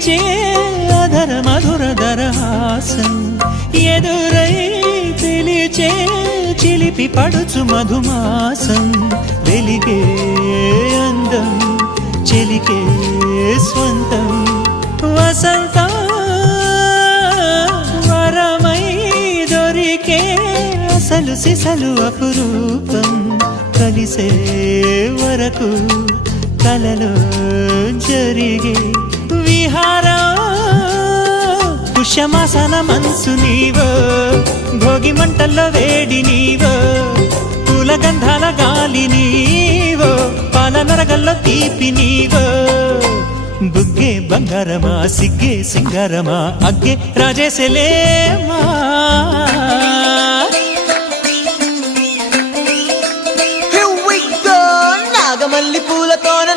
వీచే అధర మధుర దరహాసం ఎదురై పిలిచే చిలిపి పడుచు మధుమాసం వెలిగే అందం చెలికే స్వంతం వసంతం వరమై దొరికే అసలు సిసలు అపురూపం కలిసే వరకు కలలో జరిగే విహారం పుష్యమాసన మనసు నీవో భోగి మంటల్లో వేడి నీవో పూల గంధాల గాలి నీవో పాల నరగల్లో తీపి నీవో బుగ్గే బంగారమా సిగ్గే సింగారమా అగ్గే రాజేసలేమా